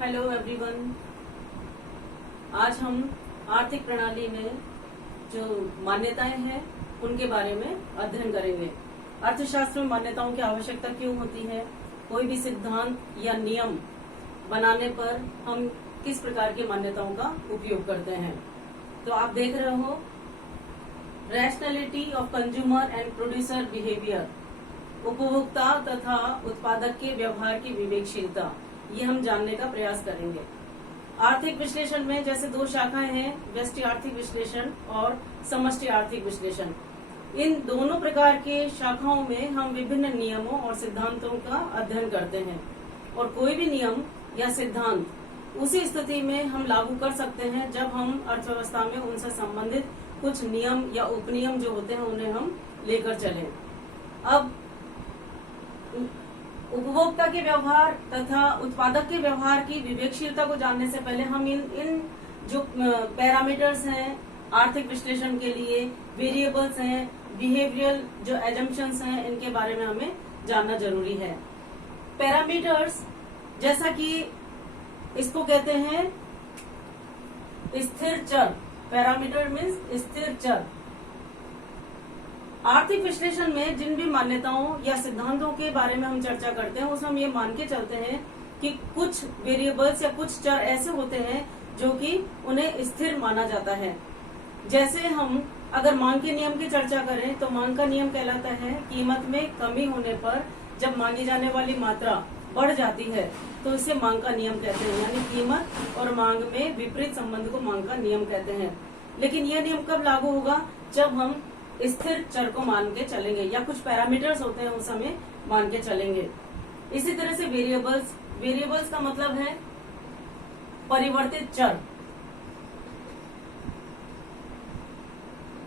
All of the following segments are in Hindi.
Hello everyone. आज हम आर्थिक प्रणाली में जो मान्यताएं हैं उनके बारे में अध्ययन करेंगे। अर्थशास्त्र में मान्यताओं की आवश्यकता क्यों होती है, कोई भी सिद्धांत या नियम बनाने पर हम किस प्रकार की मान्यताओं का उपयोग करते हैं। तो आप देख रहे हो rationality of consumer and producer behaviour, उपभोक्ता तथा उत्पादक के व्यवहार की विवेकशीलता, ये हम जानने का प्रयास करेंगे। आर्थिक विश्लेषण में जैसे दो शाखाएं हैं, व्यष्टि आर्थिक विश्लेषण और समष्टि आर्थिक विश्लेषण। इन दोनों प्रकार के शाखाओं में हम विभिन्न नियमों और सिद्धांतों का अध्ययन करते हैं और कोई भी नियम या सिद्धांत उसी स्थिति में हम लागू कर सकते हैं जब हम अर्थव्यवस्था में उनसे संबंधित कुछ नियम या उपनियम जो होते हैं उन्हें हम लेकर चलें। अब उपभोक्ता के व्यवहार तथा उत्पादक के व्यवहार की विवेकशीलता को जानने से पहले हम इन जो पैरामीटर्स हैं आर्थिक विश्लेषण के लिए, वेरिएबल्स हैं, बिहेवियरल जो एजम्पशंस हैं, इनके बारे में हमें जानना जरूरी है। पैरामीटर्स जैसा कि इसको कहते हैं स्थिर चर। पैरामीटर मीन्स स्थिर चर। आर्थिक विश्लेषण में जिन भी मान्यताओं या सिद्धांतों के बारे में हम चर्चा करते हैं उसमें हम ये मान के चलते हैं कि कुछ वेरिएबल्स या कुछ चर ऐसे होते हैं जो कि उन्हें स्थिर माना जाता है। जैसे हम अगर मांग के नियम की चर्चा करें तो मांग का नियम कहलाता है कीमत में कमी होने पर जब मांगी जाने वाली मात्रा बढ़ जाती है तो इसे मांग का नियम कहते हैं, यानी कीमत और मांग में विपरीत संबंध को मांग का नियम कहते हैं। लेकिन यह नियम कब लागू होगा? जब हम स्थिर चर को मान के चलेंगे या कुछ पैरामीटर्स होते हैं उस समय मान के चलेंगे। इसी तरह से वेरिएबल्स का मतलब है परिवर्तित चर,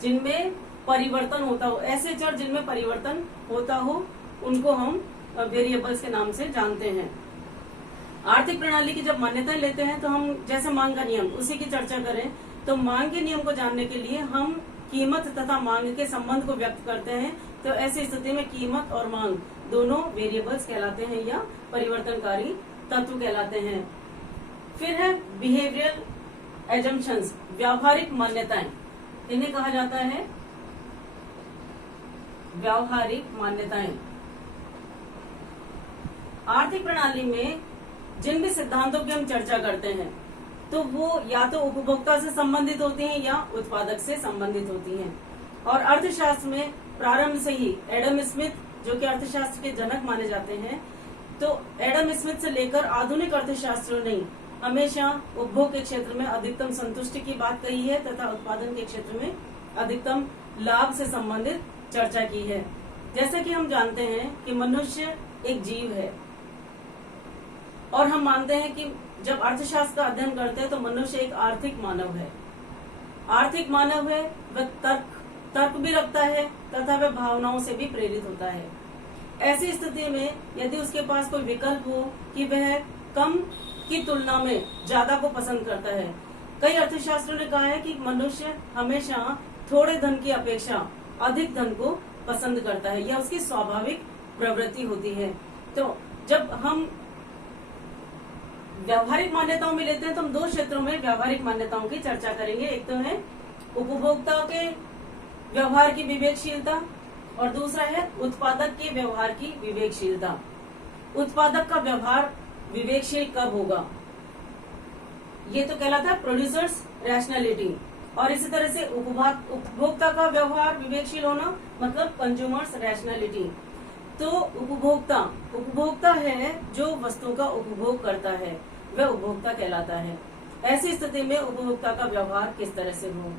जिनमें परिवर्तन होता हो। ऐसे चर जिनमें परिवर्तन होता हो उनको हम वेरिएबल्स के नाम से जानते हैं। आर्थिक प्रणाली की जब मान्यताएं लेते हैं तो हम जैसे मांग का नियम उसी की चर्चा करें तो मांग के नियम को जानने के लिए हम कीमत तथा मांग के संबंध को व्यक्त करते हैं। तो ऐसी स्थिति में कीमत और मांग दोनों वेरिएबल्स कहलाते हैं या परिवर्तनकारी तत्व कहलाते हैं। फिर है बिहेवियरल एजम्पशंस, व्यावहारिक मान्यताएं, इन्हें कहा जाता है व्यावहारिक मान्यताएं। आर्थिक प्रणाली में जिन भी सिद्धांतों की हम चर्चा करते हैं तो वो या तो उपभोक्ता से संबंधित होती हैं या उत्पादक से संबंधित होती हैं। और अर्थशास्त्र में प्रारंभ से ही एडम स्मिथ, जो कि अर्थशास्त्र के जनक माने जाते हैं, तो एडम स्मिथ से लेकर आधुनिक अर्थशास्त्रियों ने हमेशा उपभोग के क्षेत्र में अधिकतम संतुष्टि की बात कही है तथा उत्पादन के क्षेत्र में अधिकतम लाभ से संबंधित चर्चा की है। जैसे कि हम जानते हैं कि मनुष्य एक जीव है और हम मानते हैं कि जब अर्थशास्त्र का अध्ययन करते हैं तो मनुष्य एक आर्थिक मानव है। आर्थिक मानव है, वह तर्क भी रखता है तथा वह भावनाओं से भी प्रेरित होता है। ऐसी स्थिति में यदि उसके पास कोई विकल्प हो कि वह कम की तुलना में ज्यादा को पसंद करता है। कई अर्थशास्त्रियों ने कहा है कि मनुष्य हमेशा थोड़े धन की अपेक्षा अधिक धन को पसंद करता है, यह उसकी स्वाभाविक प्रवृत्ति होती है। तो जब हम व्यावहारिक मान्यताओं में लेते हैं तो हम दो क्षेत्रों में व्यावहारिक मान्यताओं की चर्चा करेंगे। एक तो है उपभोक्ता के व्यवहार की विवेकशीलता और दूसरा है उत्पादक के व्यवहार की विवेकशीलता। उत्पादक का व्यवहार विवेकशील कब होगा? ये तो कहलाता है प्रोड्यूसर्स रैशनैलिटी। और इसी तरह से उपभोक्ता का व्यवहार विवेकशील होना मतलब कंज्यूमर्स रैशनैलिटी। तो उपभोक्ता है जो वस्तु का उपभोग करता है, वह उपभोक्ता कहलाता है। ऐसी स्थिति में उपभोक्ता का व्यवहार किस तरह से हो?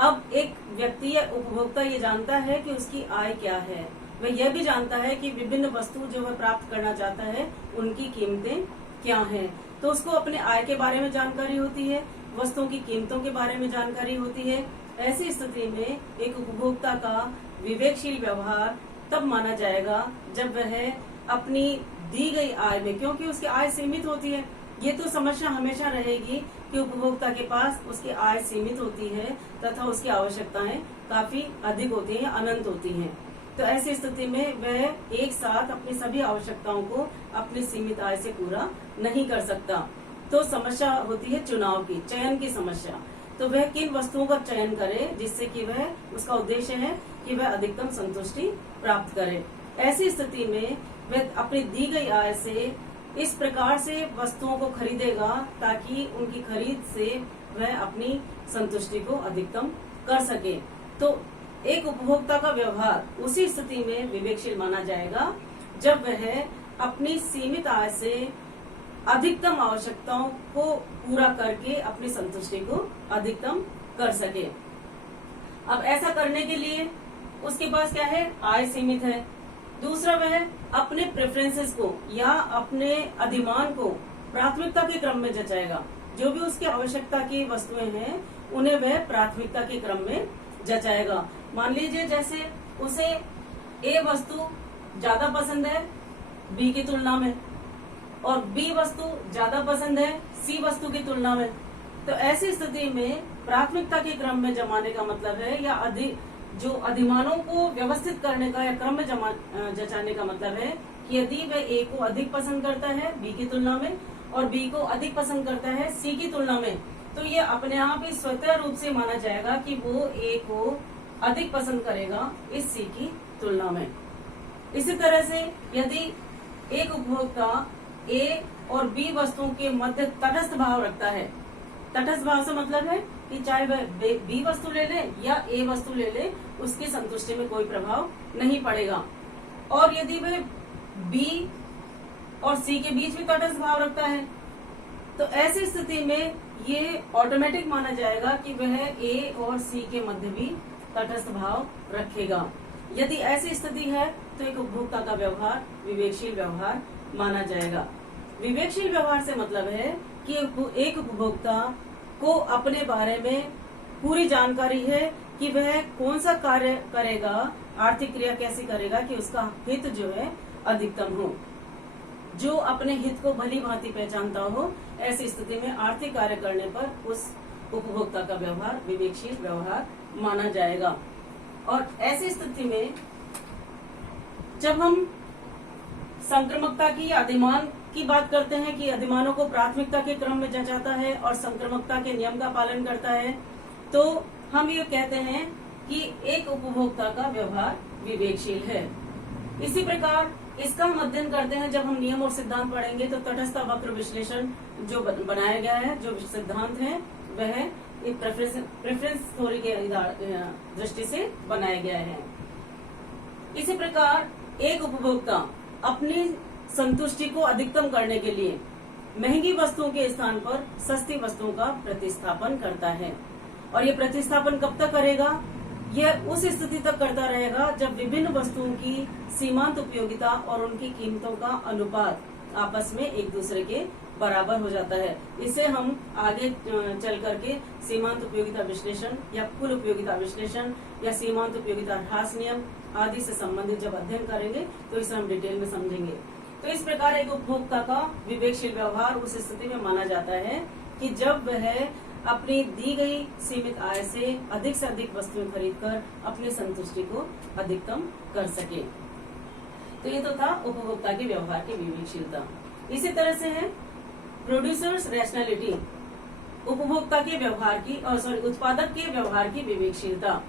अब एक व्यक्ति या उपभोक्ता ये जानता है कि उसकी आय क्या है, वह यह भी जानता है कि विभिन्न वस्तु जो वह प्राप्त करना चाहता है उनकी कीमतें क्या हैं। तो उसको अपने आय के बारे में जानकारी होती है, वस्तुओं की कीमतों के बारे में जानकारी होती है। ऐसी स्थिति में एक उपभोक्ता का विवेकशील व्यवहार तब माना जाएगा जब वह अपनी दी गई आय में, क्योंकि उसकी आय सीमित होती है, ये तो समस्या हमेशा रहेगी कि उपभोक्ता के पास उसकी आय सीमित होती है तथा उसकी आवश्यकताएं काफी अधिक होती हैं, अनंत होती हैं। तो ऐसी स्थिति में वह एक साथ अपनी सभी आवश्यकताओं को अपनी सीमित आय से पूरा नहीं कर सकता। तो समस्या होती है चुनाव की, चयन की समस्या। तो वह किन वस्तुओं का चयन करे जिससे कि वह, उसका उद्देश्य है कि वह अधिकतम संतुष्टि प्राप्त करे। ऐसी स्थिति में वह अपनी दी गई आय से इस प्रकार से वस्तुओं को खरीदेगा ताकि उनकी खरीद से वह अपनी संतुष्टि को अधिकतम कर सके। तो एक उपभोक्ता का व्यवहार उसी स्थिति में विवेकशील माना जाएगा जब वह अपनी सीमित आय से अधिकतम आवश्यकताओं को पूरा करके अपनी संतुष्टि को अधिकतम कर सके। अब ऐसा करने के लिए उसके पास क्या है, आय सीमित है। दूसरा, वह अपने प्रेफरेंसेस को या अपने अधिमान को प्राथमिकता के क्रम में जचाएगा। जो भी उसकी आवश्यकता की वस्तुएं हैं उन्हें वह प्राथमिकता के क्रम में जचाएगा। मान लीजिए जैसे उसे ए वस्तु ज्यादा पसंद है बी की तुलना में, और बी वस्तु ज्यादा पसंद है सी वस्तु की तुलना में। तो ऐसी स्थिति में प्राथमिकता के क्रम में जमाने का मतलब है, या जो अधिमानों को व्यवस्थित करने का या क्रम में जचाने का मतलब है कि यदि वह ए को अधिक पसंद करता है बी की तुलना में और बी को अधिक पसंद करता है सी की तुलना में, तो ये अपने आप ही स्वतः रूप से माना जाएगा कि वो ए को अधिक पसंद करेगा इस सी की तुलना में। इसी तरह से यदि एक उपभोक्ता ए और बी वस्तुओं के मध्य तटस्थ भाव रखता है, तटस्थ भाव से मतलब है कि चाहे वह बी वस्तु ले ले या ए वस्तु ले ले, उसकी संतुष्टि में कोई प्रभाव नहीं पड़ेगा। और यदि वह बी और सी के बीच भी तटस्थ भाव रखता है तो ऐसी स्थिति में ये ऑटोमेटिक माना जाएगा कि वह ए और सी के मध्य भी तटस्थ भाव रखेगा। यदि ऐसी स्थिति है तो एक उपभोक्ता का व्यवहार विवेकशील व्यवहार माना जाएगा। विवेकशील व्यवहार से मतलब है कि एक उपभोक्ता को अपने बारे में पूरी जानकारी है कि वह कौन सा कार्य करेगा, आर्थिक क्रिया कैसी करेगा कि उसका हित जो है अधिकतम हो। जो अपने हित को भली भांति पहचानता हो, ऐसी स्थिति में आर्थिक कार्य करने पर उस उपभोक्ता का व्यवहार विवेकशील व्यवहार माना जाएगा। और ऐसी स्थिति में जब हम संक्रमकता की या अधिमान की बात करते हैं कि अधिमानों को प्राथमिकता के क्रम में जचाता है और संक्रमकता के नियम का पालन करता है, तो हम ये कहते हैं कि एक उपभोक्ता का व्यवहार विवेकशील है। इसी प्रकार इसका हम अध्ययन करते हैं जब हम नियम और सिद्धांत पढ़ेंगे तो तटस्थता वक्र विश्लेषण जो बनाया गया है, जो सिद्धांत है वह प्रेफरेंस थ्योरी के दृष्टि से बनाया गया है। इसी प्रकार एक उपभोक्ता अपनी संतुष्टि को अधिकतम करने के लिए महंगी वस्तुओं के स्थान पर सस्ती वस्तुओं का प्रतिस्थापन करता है। और ये प्रतिस्थापन कब तक करेगा? यह उस स्थिति तक करता रहेगा जब विभिन्न वस्तुओं की सीमांत उपयोगिता और उनकी कीमतों का अनुपात आपस में एक दूसरे के बराबर हो जाता है। इसे हम आगे चल करके सीमांत उपयोगिता विश्लेषण या कुल उपयोगिता विश्लेषण या सीमांत उपयोगिता ह्रास नियम आदि से संबंधित जब अध्ययन करेंगे तो इसे हम डिटेल में समझेंगे। तो इस प्रकार एक उपभोक्ता का विवेकशील व्यवहार उस स्थिति में माना जाता है कि जब वह अपनी दी गई सीमित आय से अधिक वस्तुएं खरीदकर अपनी संतुष्टि को अधिकतम कर सके। तो ये तो था उपभोक्ता के व्यवहार की विवेकशीलता। इसी तरह से है प्रोड्यूसर्स रैशनैलिटी, उपभोक्ता के व्यवहार की उत्पादक के व्यवहार की विवेकशीलता।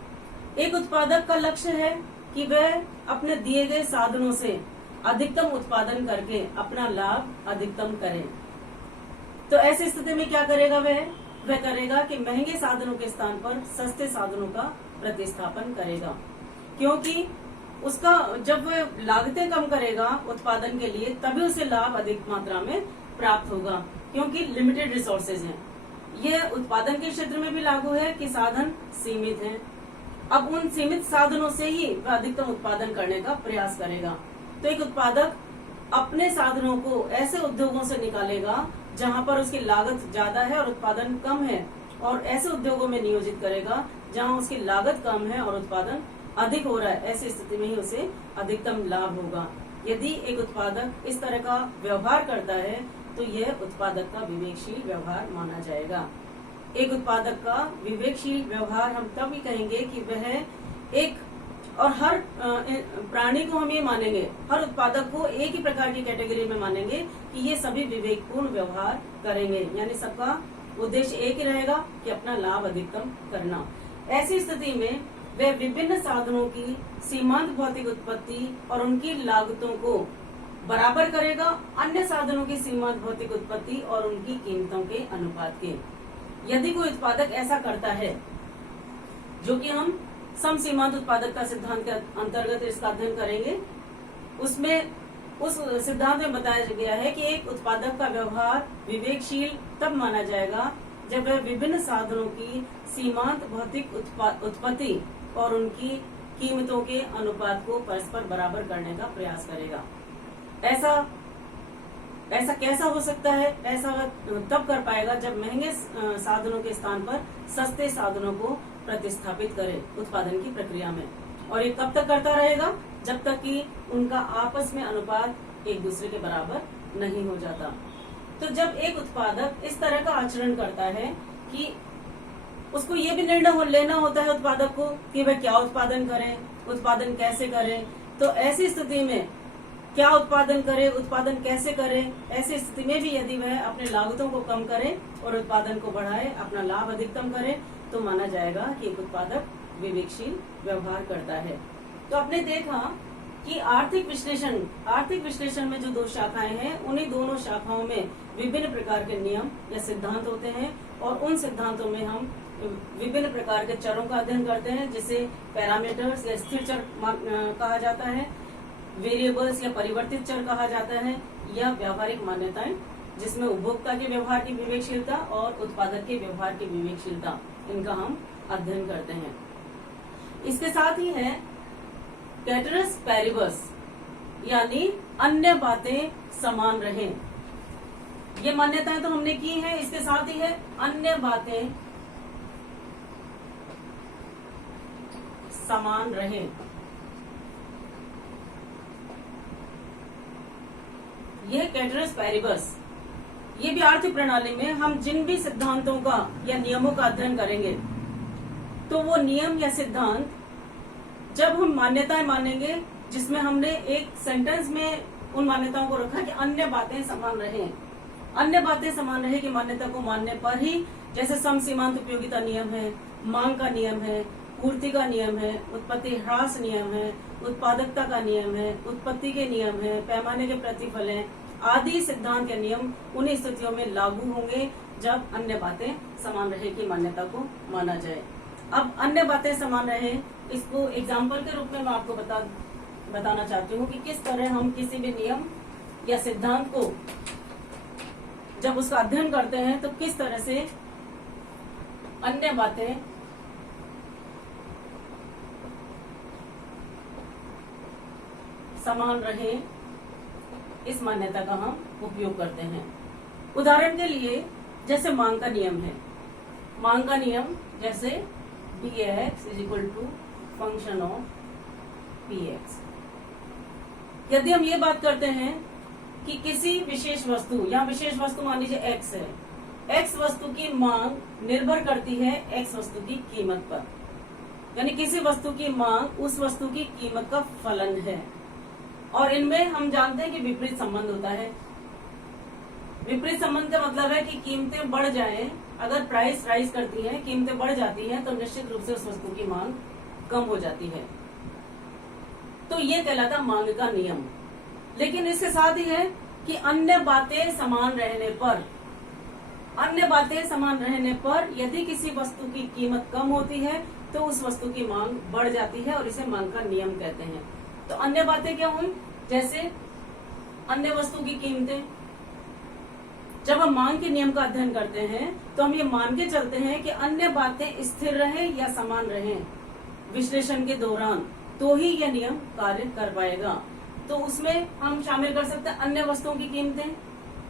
एक उत्पादक का लक्ष्य है कि वह अपने दिए गए साधनों से अधिकतम उत्पादन करके अपना लाभ अधिकतम करे। तो ऐसी स्थिति में क्या करेगा? वह करेगा कि महंगे साधनों के स्थान पर सस्ते साधनों का प्रतिस्थापन करेगा, क्योंकि उसका जब वह लागतें कम करेगा उत्पादन के लिए तभी उसे लाभ अधिक मात्रा में प्राप्त होगा, क्योंकि लिमिटेड रिसोर्सेज हैं। यह उत्पादन के क्षेत्र में भी लागू है कि साधन सीमित हैं। अब उन सीमित साधनों से ही वह अधिकतम उत्पादन करने का प्रयास करेगा। तो एक उत्पादक अपने साधनों को ऐसे उद्योगों से निकालेगा जहां पर उसकी लागत ज्यादा है और उत्पादन कम है, और ऐसे उद्योगों में नियोजित करेगा जहां उसकी लागत कम है और उत्पादन अधिक हो रहा है। ऐसी स्थिति में ही उसे अधिकतम लाभ होगा। यदि एक उत्पादक इस तरह का व्यवहार करता है तो यह उत्पादक का विवेकशील व्यवहार माना जाएगा। एक उत्पादक का विवेकशील व्यवहार हम तभी कहेंगे कि वह एक और हर प्राणी को हम ये मानेंगे, हर उत्पादक को एक ही प्रकार की कैटेगरी में मानेंगे कि ये सभी विवेकपूर्ण व्यवहार करेंगे, यानी सबका उद्देश्य एक ही रहेगा कि अपना लाभ अधिकतम करना। ऐसी स्थिति में वे विभिन्न साधनों की सीमांत भौतिक उत्पत्ति और उनकी लागतों को बराबर करेगा अन्य साधनों की सीमांत भौतिक उत्पत्ति और उनकी कीमतों के अनुपात के। यदि कोई उत्पादक ऐसा करता है, जो कि हम सम सीमांत उत्पादकता सिद्धांत के अंतर्गत इसका अध्ययन करेंगे, उसमें उस सिद्धांत में बताया गया है कि एक उत्पादक का व्यवहार विवेकशील तब माना जाएगा जब वह विभिन्न साधनों की सीमांत भौतिक उत्पत्ति और उनकी कीमतों के अनुपात को परस्पर बराबर करने का प्रयास करेगा। ऐसा कैसा हो सकता है? ऐसा तब कर पाएगा जब महंगे साधनों के स्थान पर सस्ते साधनों को प्रतिस्थापित करे उत्पादन की प्रक्रिया में। और ये कब तक करता रहेगा? जब तक कि उनका आपस में अनुपात एक दूसरे के बराबर नहीं हो जाता। तो जब एक उत्पादक इस तरह का आचरण करता है कि उसको ये भी निर्णय लेना होता है उत्पादक को कि वह क्या उत्पादन करे, उत्पादन कैसे करे, तो ऐसी स्थिति में क्या उत्पादन करे, उत्पादन कैसे करे, ऐसी स्थिति में भी यदि वह अपने लागतों को कम करे और उत्पादन को बढ़ाए, अपना लाभ अधिकतम करे, तो माना जाएगा कि एक उत्पादक विवेकशील व्यवहार करता है। तो आपने देखा कि आर्थिक विश्लेषण में जो दो शाखाएं हैं, उन्हीं दोनों शाखाओं में विभिन्न प्रकार के नियम या सिद्धांत होते हैं और उन सिद्धांतों में हम विभिन्न प्रकार के चरों का अध्ययन करते हैं, जिसे पैरामीटर्स या स्थिर चर कहा जाता है, वेरिएबल्स या परिवर्तित चर कहा जाता है, या व्यावहारिक मान्यताएं, जिसमें उपभोक्ता के व्यवहार की विवेकशीलता और उत्पादक के व्यवहार की विवेकशीलता, इनका हम अध्ययन करते हैं। इसके साथ ही है कैटरस पैरिबस, यानी अन्य बातें समान रहें। ये मान्यताएं तो हमने की हैं, इसके साथ ही है अन्य बातें समान रहें। यह कैटरस पैरिबस, ये भी आर्थिक प्रणाली में हम जिन भी सिद्धांतों का या नियमों का अध्ययन करेंगे, तो वो नियम या सिद्धांत जब हम मान्यताएं मानेंगे, जिसमें हमने एक सेंटेंस में उन मान्यताओं को रखा कि अन्य बातें समान रहें। अन्य बातें समान रहे की मान्यता को मानने पर ही, जैसे सम सीमांत उपयोगिता नियम है, मांग का नियम है, पूर्ति का नियम है, उत्पत्ति ह्रास नियम है, उत्पादकता का नियम है, उत्पत्ति के नियम है, पैमाने के प्रतिफल है, आदि सिद्धांत या नियम उन्हीं स्थितियों में लागू होंगे जब अन्य बातें समान रहे की मान्यता को माना जाए। अब अन्य बातें समान रहे, इसको एग्जाम्पल के रूप में मैं आपको बताना चाहती हूँ कि किस तरह हम किसी भी नियम या सिद्धांत को जब उसका अध्ययन करते हैं तो किस तरह से अन्य बातें समान रहे, इस मान्यता का हम उपयोग करते हैं। उदाहरण के लिए जैसे मांग का नियम है, मांग का नियम जैसे dx is equal to function of px। यदि हम ये बात करते हैं कि किसी विशेष वस्तु, या विशेष वस्तु मान लीजिए x है, x वस्तु की मांग निर्भर करती है x वस्तु की कीमत पर, यानी किसी वस्तु की मांग उस वस्तु की कीमत का फलन है। और इनमें हम जानते हैं कि विपरीत संबंध होता है। विपरीत संबंध का मतलब है कि कीमतें बढ़ जाएं, अगर प्राइस राइज करती है, कीमतें बढ़ जाती हैं, तो निश्चित रूप से उस वस्तु की मांग कम हो जाती है। तो ये कहलाता मांग का नियम। लेकिन इसके साथ ही है कि अन्य बातें समान रहने पर यदि किसी वस्तु की कीमत कम होती है तो उस वस्तु की मांग बढ़ जाती है और इसे मांग का नियम कहते हैं। तो अन्य बातें क्या हुई? जैसे अन्य वस्तु की कीमतें। जब हम मांग के नियम का अध्ययन करते हैं तो हम ये मान के चलते हैं कि अन्य बातें स्थिर रहें या समान रहें विश्लेषण के दौरान, तो ही यह नियम कार्य कर पाएगा। तो उसमें हम शामिल कर सकते हैं अन्य वस्तुओं की कीमतें।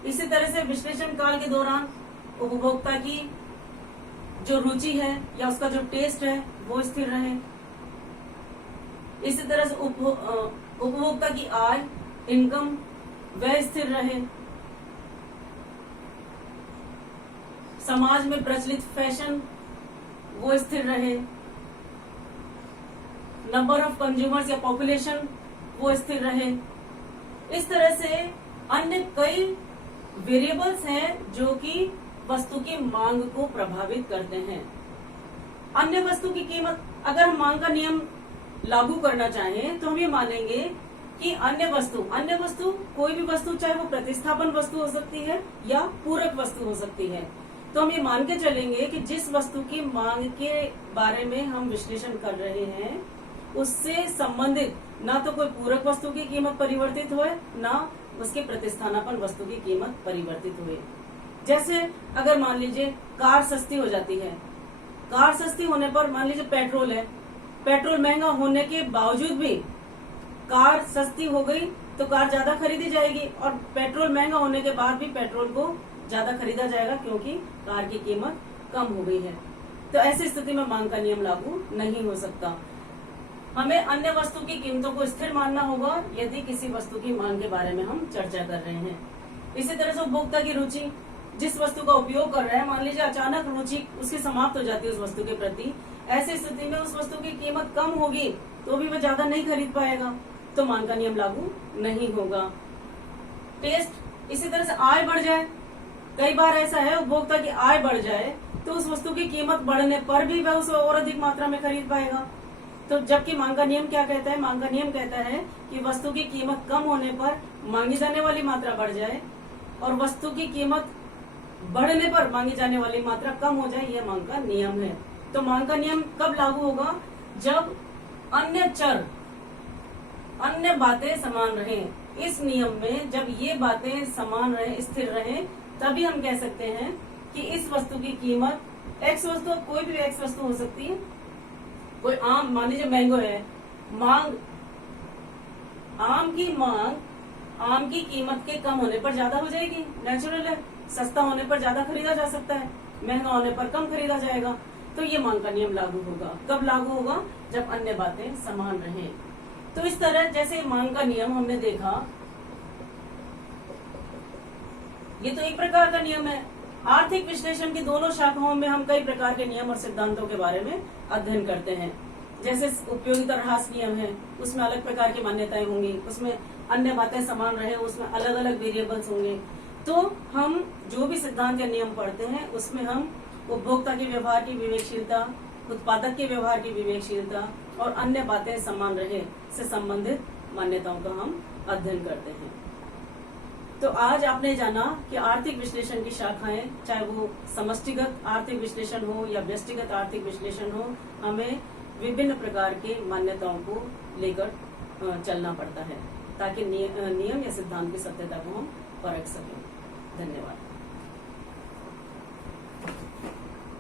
इसी तरह से विश्लेषण काल के दौरान उपभोक्ता की जो रुचि है या उसका जो टेस्ट है वो स्थिर रहे। इसी तरह से उपभोक्ता की आय, इनकम, वह स्थिर रहे। समाज में प्रचलित फैशन वो स्थिर रहे। नंबर ऑफ कंज्यूमर्स या पॉपुलेशन वो स्थिर रहे। इस तरह से अन्य कई वेरिएबल्स हैं जो कि वस्तु की मांग को प्रभावित करते हैं। अन्य वस्तु की कीमत, अगर हम मांग का नियम लागू करना चाहें तो हम ये मानेंगे कि अन्य वस्तु कोई भी वस्तु, चाहे वो प्रतिस्थापन वस्तु हो सकती है या पूरक वस्तु हो सकती है, तो हम ये मान के चलेंगे कि जिस वस्तु की मांग के बारे में हम विश्लेषण कर रहे हैं उससे संबंधित ना तो कोई पूरक वस्तु की कीमत परिवर्तित हुए, ना उसके प्रतिस्थापन वस्तु की कीमत परिवर्तित हुए। जैसे अगर मान लीजिए कार सस्ती हो जाती है, कार सस्ती होने पर मान लीजिए पेट्रोल है, पेट्रोल महंगा होने के बावजूद भी कार सस्ती हो गई तो कार ज्यादा खरीदी जाएगी, और पेट्रोल महंगा होने के बाद भी पेट्रोल को ज्यादा खरीदा जाएगा क्योंकि कार की कीमत कम हो गई है। तो ऐसी स्थिति में मांग का नियम लागू नहीं हो सकता। हमें अन्य वस्तु की कीमतों को स्थिर मानना होगा यदि किसी वस्तु की मांग के बारे में हम चर्चा कर रहे हैं। इसी तरह से उपभोक्ता की रुचि, जिस वस्तु का उपयोग कर रहे हैं, मान लीजिए अचानक रुचि उसकी समाप्त हो जाती है उस वस्तु के प्रति, ऐसी स्थिति में उस वस्तु की कीमत कम होगी तो भी वह ज्यादा नहीं खरीद पाएगा, तो मांग का नियम लागू नहीं होगा। टेस्ट, इसी तरह से आय बढ़ जाए, कई बार ऐसा है उपभोक्ता की आय बढ़ जाए तो उस वस्तु की कीमत बढ़ने पर भी वह उसे और अधिक मात्रा में खरीद पाएगा। तो जबकि मांग का नियम क्या कहता है? मांग का नियम कहता है कि वस्तु की कीमत कम होने पर मांगी जाने वाली मात्रा बढ़ जाए और वस्तु की कीमत बढ़ने पर मांगी जाने वाली मात्रा कम हो जाए, यह मांग का नियम है। तो मांग का नियम कब लागू होगा? जब अन्य चर, अन्य बातें समान रहें। इस नियम में जब ये बातें समान रहे, स्थिर रहे, तभी हम कह सकते हैं कि इस वस्तु की कीमत, एक्स वस्तु, कोई भी एक्स वस्तु हो सकती है, कोई आम, मान लीजिए मैंगो है, मांग, आम की मांग आम की कीमत के कम होने पर ज्यादा हो जाएगी, नेचुरल है। सस्ता होने पर ज्यादा खरीदा जा सकता है, महंगा होने पर कम खरीदा जाएगा। तो ये मांग का नियम लागू होगा। कब लागू होगा? जब अन्य बातें समान रहें। तो इस तरह जैसे मांग का नियम हमने देखा, ये तो एक प्रकार का नियम है। आर्थिक विश्लेषण की दोनों शाखाओं में हम कई प्रकार के नियम और सिद्धांतों के बारे में अध्ययन करते हैं। जैसे उपयोगिता ह्रास नियम है, उसमें अलग प्रकार की मान्यताएं होंगी, उसमें अन्य बातें समान रहे, उसमें अलग अलग वेरिएबल्स होंगे। तो हम जो भी सिद्धांत या नियम पढ़ते हैं उसमें हम उपभोक्ता के व्यवहार की विवेकशीलता, उत्पादक के व्यवहार की विवेकशीलता और अन्य बातें समान रहे से संबंधित मान्यताओं का हम अध्ययन करते हैं। तो आज आपने जाना कि आर्थिक विश्लेषण की शाखाएं, चाहे वो समष्टिगत आर्थिक विश्लेषण हो या व्यष्टिगत आर्थिक विश्लेषण हो, हमें विभिन्न प्रकार के मान्यताओं को लेकर चलना पड़ता है ताकि नियम या सिद्धांत की सत्यता को हम परख सकें। धन्यवाद।